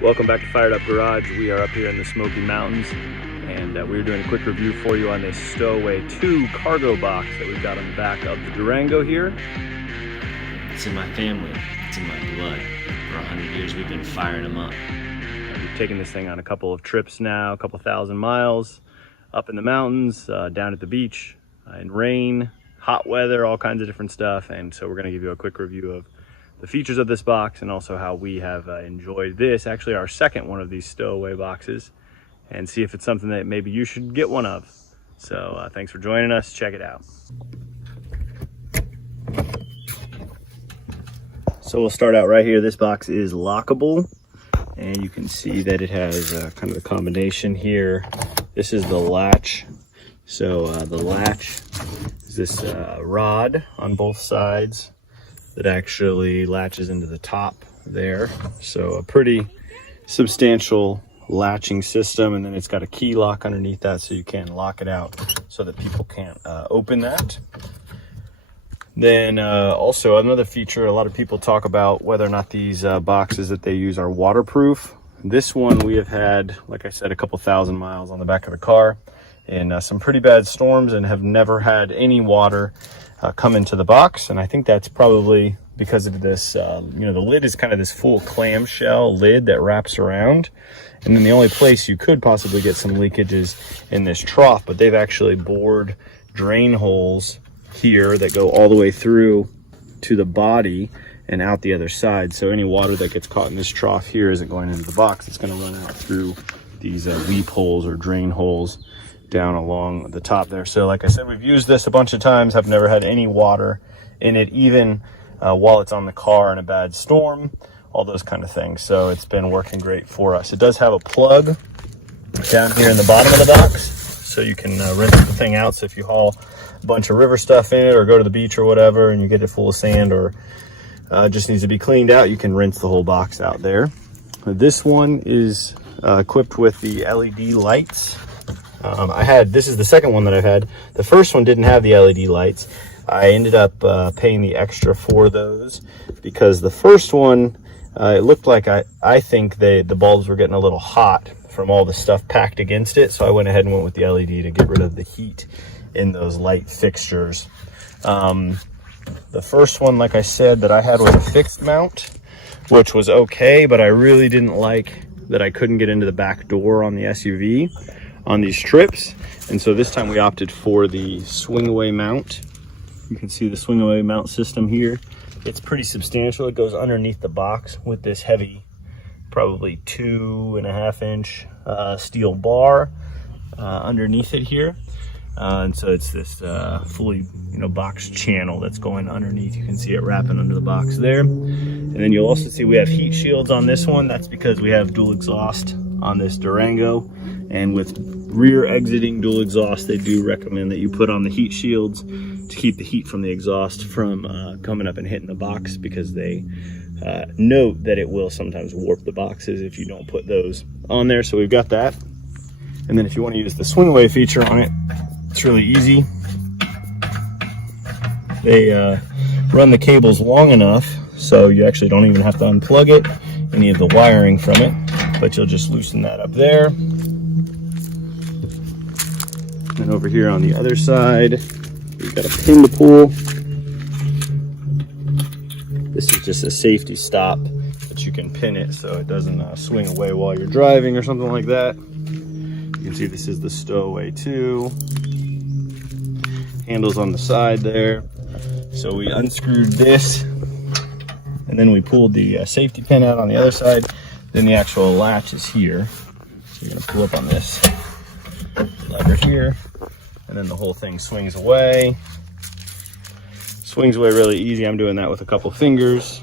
Welcome back to Fired Up Garage. We are up here in the Smoky Mountains, and we're doing a quick review for you on this Stowaway2 cargo box that we've got on the back of the Durango here. It's in my family, it's in my blood. For 100 years we've been firing them up. We've taken this thing on a couple of trips now, a couple thousand miles, up in the mountains, down at the beach, in rain, hot weather, all kinds of different stuff. And so we're gonna give you a quick review of the features of this box and also how we have enjoyed this, actually our second one of these Stowaway boxes, and see if it's something that maybe you should get one of. So thanks for joining us. Check it out. So we'll start out right here. This box is lockable, and you can see that it has kind of a combination here. This is the latch. So the latch is this rod on both sides that actually latches into the top there. So a pretty substantial latching system, and then it's got a key lock underneath that so you can lock it out so that people can't open that. Then also another feature, a lot of people talk about whether or not these boxes that they use are waterproof. This one we have had, like I said, a couple thousand miles on the back of the car in some pretty bad storms and have never had any water come into the box. And I think that's probably because of this, you know, the lid is kind of this full clamshell lid that wraps around. And then the only place you could possibly get some leakage is in this trough, but they've actually bored drain holes here that go all the way through to the body and out the other side. So any water that gets caught in this trough here isn't going into the box. It's going to run out through these weep holes or drain holes down along the top there. So like I said, we've used this a bunch of times. I've never had any water in it, even while it's on the car in a bad storm, all those kind of things. So it's been working great for us. It does have a plug down here in the bottom of the box, so you can rinse the thing out. So if you haul a bunch of river stuff in it or go to the beach or whatever and you get it full of sand or just needs to be cleaned out, you can rinse the whole box out there. This one is equipped with the LED lights. This is the second one that I've had. The first one didn't have the LED lights. I ended up paying the extra for those because the first one, it looked like I think the bulbs were getting a little hot from all the stuff packed against it. So I went ahead and went with the LED to get rid of the heat in those light fixtures. The first one, like I said, that I had was a fixed mount, which was okay, but I really didn't like that I couldn't get into the back door on the SUV on these trips. And so this time we opted for the swingaway mount. You can see the swingaway mount system here. It's pretty substantial. It goes underneath the box with this heavy, probably 2.5 inch steel bar underneath it here. And so it's this fully, box channel that's going underneath. You can see it wrapping under the box there. And then you'll also see we have heat shields on this one. That's because we have dual exhaust on this Durango. And with rear exiting dual exhaust, they do recommend that you put on the heat shields to keep the heat from the exhaust from coming up and hitting the box, because they note that it will sometimes warp the boxes if you don't put those on there. So we've got that. And then if you want to use the swingaway feature on it, it's really easy. They run the cables long enough so you actually don't even have to unplug it, any of the wiring from it, but you'll just loosen that up there. And over here on the other side, we've got a pin to pull. This is just a safety stop that you can pin it so it doesn't swing away while you're driving or something like that. You can see this is the Stowaway2. Handles on the side there. So we unscrewed this, and then we pulled the safety pin out on the other side. Then the actual latch is here. So you're gonna pull up on this lever here, and then the whole thing swings away. Swings away really easy. I'm doing that with a couple fingers.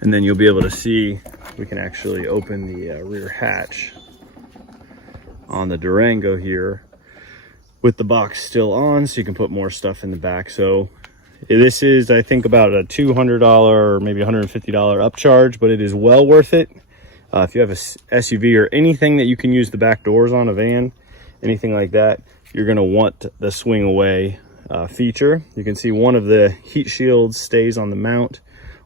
And then you'll be able to see, we can actually open the rear hatch on the Durango here with the box still on, so you can put more stuff in the back. So this is, I think, about a $200 or maybe $150 upcharge, but it is well worth it. If you have a SUV or anything that you can use the back doors on, a van, anything like that, you're going to want the swing away feature. You can see one of the heat shields stays on the mount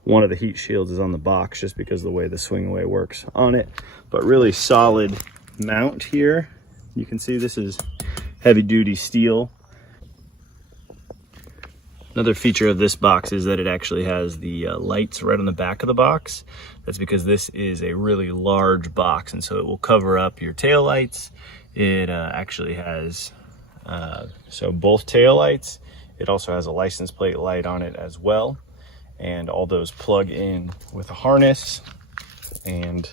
one of the heat shields is on the box just because of the way the swingaway works on it. But really solid mount here. You can see this is heavy duty steel. Another feature of this box is that it actually has the lights right on the back of the box. That's because this is a really large box, and so it will cover up your tail lights. It actually has so both tail lights. It also has a license plate light on it as well, and all those plug in with a harness. And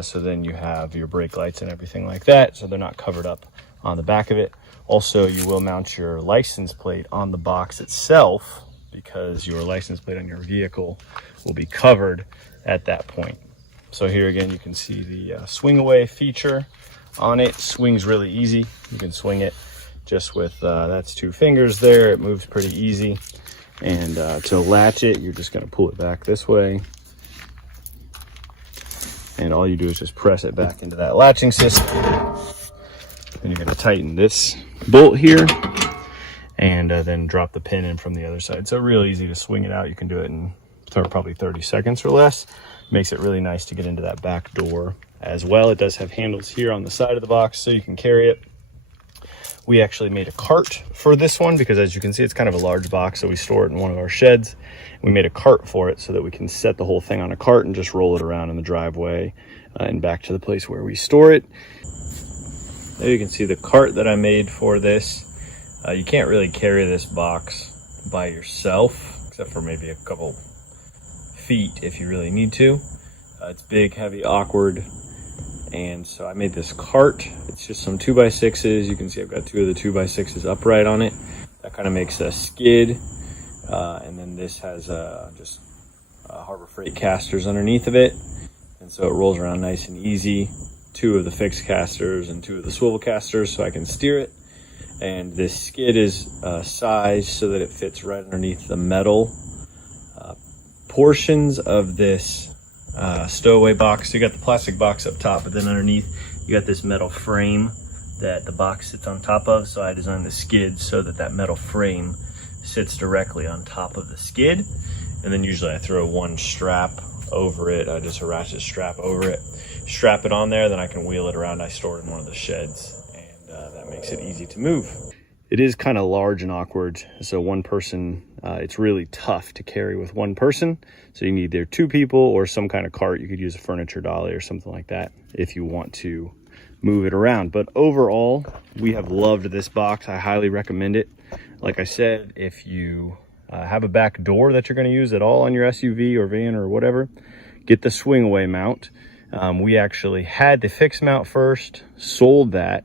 so then you have your brake lights and everything like that, so they're not covered up on the back of it. Also, you will mount your license plate on the box itself, because your license plate on your vehicle will be covered at that point. So here again, you can see the swing away feature on it. Swings really easy. You can swing it just with, that's 2 fingers there. It moves pretty easy. And to latch it, you're just gonna pull it back this way. And all you do is just press it back into that latching system. Then you're gonna tighten this bolt here, and then drop the pin in from the other side. So real easy to swing it out. You can do it in probably 30 seconds or less. Makes it really nice to get into that back door as well. It does have handles here on the side of the box so you can carry it. We actually made a cart for this one because, as you can see, it's kind of a large box, so we store it in one of our sheds. We made a cart for it so that we can set the whole thing on a cart and just roll it around in the driveway and back to the place where we store it. There you can see the cart that I made for this. You can't really carry this box by yourself, except for maybe a couple feet if you really need to. It's big, heavy, awkward, and so I made this cart. It's just some 2x6s. You can see I've got 2 of the 2x6s upright on it. That kind of makes a skid, and then this has just Harbor Freight casters underneath of it, and so it rolls around nice and easy. 2 of the fixed casters and 2 of the swivel casters so I can steer it. And this skid is sized so that it fits right underneath the metal portions of this stowaway box. So you got the plastic box up top, but then underneath you got this metal frame that the box sits on top of. So I designed the skid so that that metal frame sits directly on top of the skid. And then usually I throw 1 strap over it, just a ratchet strap over it, strap it on there, then I can wheel it around. I store it in one of the sheds, and that makes it easy to move. It is kind of large and awkward, so one person, it's really tough to carry with one person, so you need either 2 people or some kind of cart. You could use a furniture dolly or something like that if you want to move it around. But overall, we have loved this box. I highly recommend it. Like I said, if you have a back door that you're going to use at all on your SUV or van or whatever, get the swingaway mount. We actually had the fixed mount first, sold that,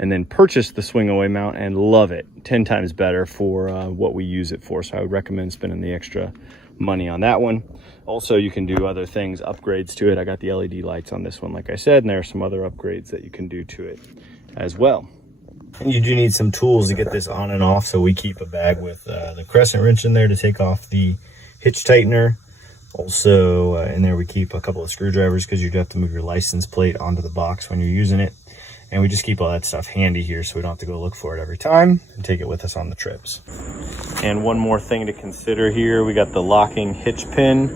and then purchased the swingaway mount and love it. 10 times better for what we use it for. So I would recommend spending the extra money on that one. Also, you can do other things, upgrades to it. I got the LED lights on this one, like I said, and there are some other upgrades that you can do to it as well. And you do need some tools to get this on and off, so we keep a bag with the crescent wrench in there to take off the hitch tightener. Also, in there we keep a couple of screwdrivers because you do have to move your license plate onto the box when you're using it. And we just keep all that stuff handy here so we don't have to go look for it every time and take it with us on the trips. And one more thing to consider here, we got the locking hitch pin.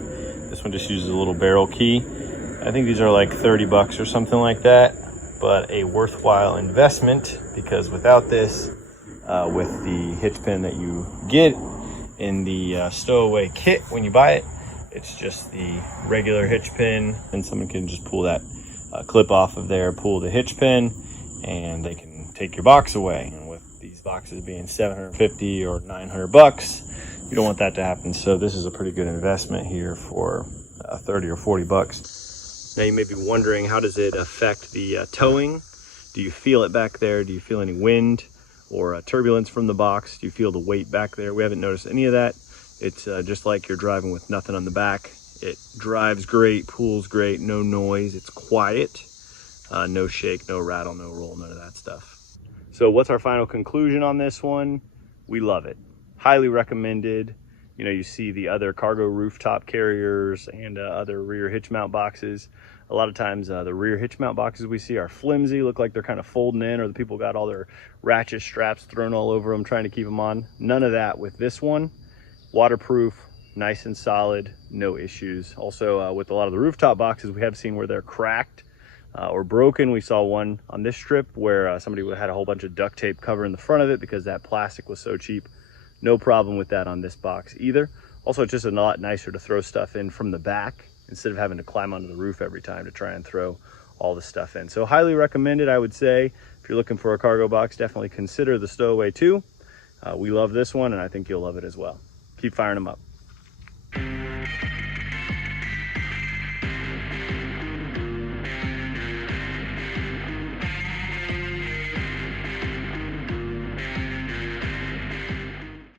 This one just uses a little barrel key. I think these are like 30 bucks or something like that, but a worthwhile investment, because without this, with the hitch pin that you get in the stowaway kit when you buy it, it's just the regular hitch pin, and someone can just pull that clip off of there, pull the hitch pin, and they can take your box away. And with these boxes being 750 or 900 bucks, you don't want that to happen. So this is a pretty good investment here for 30 or 40 bucks. Now you may be wondering, how does it affect the towing? Do you feel it back there? Do you feel any wind or turbulence from the box? Do you feel the weight back there? We haven't noticed any of that. It's just like you're driving with nothing on the back. It drives great, pulls great, no noise, it's quiet, no shake, no rattle, no roll, none of that stuff. So what's our final conclusion on this one? We love it. Highly recommended. You know, you see the other cargo rooftop carriers and other rear hitch mount boxes. A lot of times the rear hitch mount boxes we see are flimsy, look like they're kind of folding in, or the people got all their ratchet straps thrown all over them trying to keep them on. None of that with this one. Waterproof, nice and solid, no issues. Also, with a lot of the rooftop boxes, we have seen where they're cracked or broken. We saw one on this strip where somebody had a whole bunch of duct tape covering the front of it because that plastic was so cheap. No problem with that on this box either. Also, it's just a lot nicer to throw stuff in from the back instead of having to climb onto the roof every time to try and throw all the stuff in. So highly recommended, I would say. If you're looking for a cargo box, definitely consider the Stowaway 2. We love this one, and I think you'll love it as well. Keep firing them up.